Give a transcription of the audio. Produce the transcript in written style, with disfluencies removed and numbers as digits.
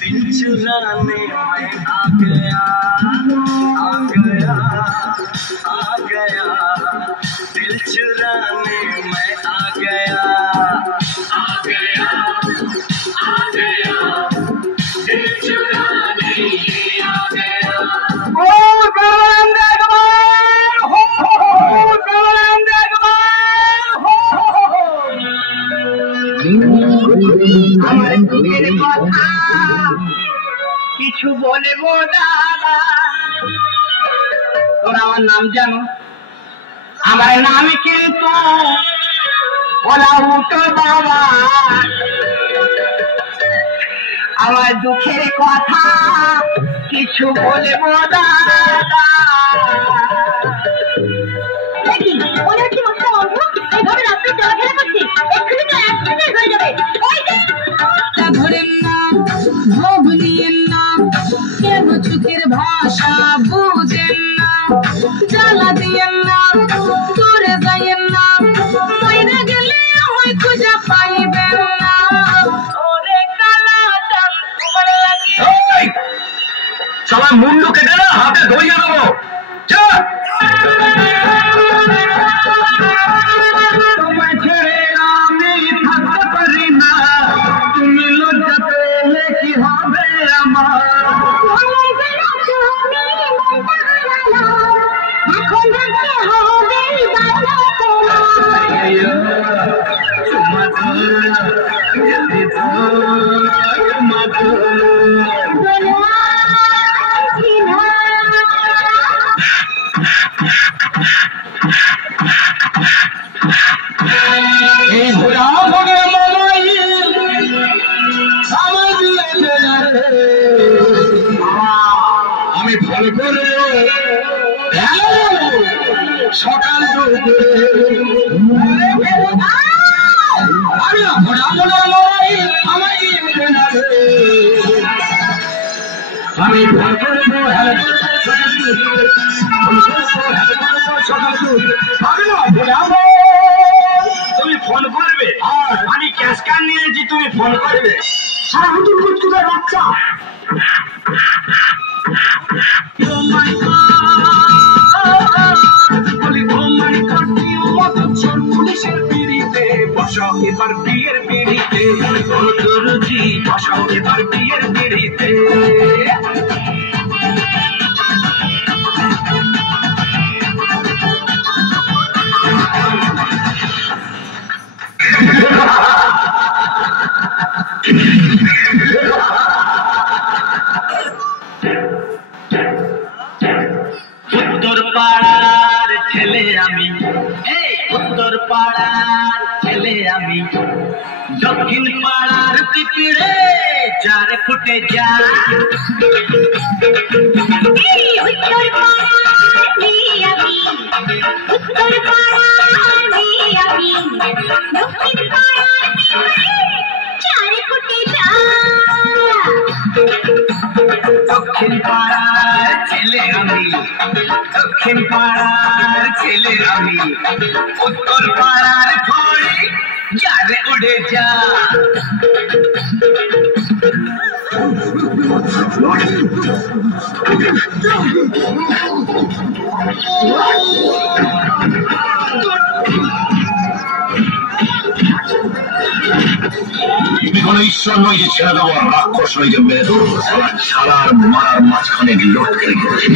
दिल चुराने मैं आ गया, आ गया, आ गया, दिल चुराने मैं आ गया, आ गया, आ गया, दिल चुराने आ गया। ओ गोविंद अकबर हो, गोविंद अकबर हो। আমার দুঃখের কথা কিছু বলবো দাদা, তোরা আমার নাম জানো, আমার নাম কিন্তু বলা উঠো বাবা। আমার দুঃখের কথা কিছু বলবো দাদা। ধরেন না, ভোগ নিয়েন না, কেন চোখের ভাষা বুঝেন না, জ্বালা দিয়েন না, করে যাইয়েন না, বাইরে গেলে আমায় খুঁজে পাইবেন না। ওরে কালা চাঁদ তোমার লাগে সবার মুন্ডু কেটে না হাতে ধরিয়ে দেবো। তোমায় ছেড়ে আমি থাকতে পারি না, তুমি লজ্জা পেলে কি হবে আমার। আমি ফোন করে সকাল আমি ফোন করবো তুমি ফোন করবে, আমি ক্যাশ কার্ড নিয়েছি, তুমি ফোন করবে। সারা হুতুর কুচকুচের বাচ্চা। পুলিশের পিড়িতে বসাও এবার বিয়ের পিড়িতে, দরজি বসাও এবার বিয়ের পিড়িতে। উত্তর পাড়ার ছেলে আমি, উত্তর পাড়ার ছেলে আমি, দক্ষিণ পাড়ার পিঁপড়ে যার ফুটে যা। উত্তর পাড়ার মেয়ে আমি, উত্তর পাড়ার মেয়ে আমি, দক্ষিণ পাড়ার পিঁপড়ে যার ফুটে যা। দক্ষিণ পাড়ার ছেলে আমি, দক্ষিণ পাড়ার ছেলে আমি, উত্তর পাড়ার ঘড়ি যারে উড়ে যা। তুমি কোনো ঈশ্বর নয় যে ছেড়ে দেবো, রাক্ষস নয় যে মেরে দেবো। ছাড়ার মারার মাঝখানে লটকে গেছে।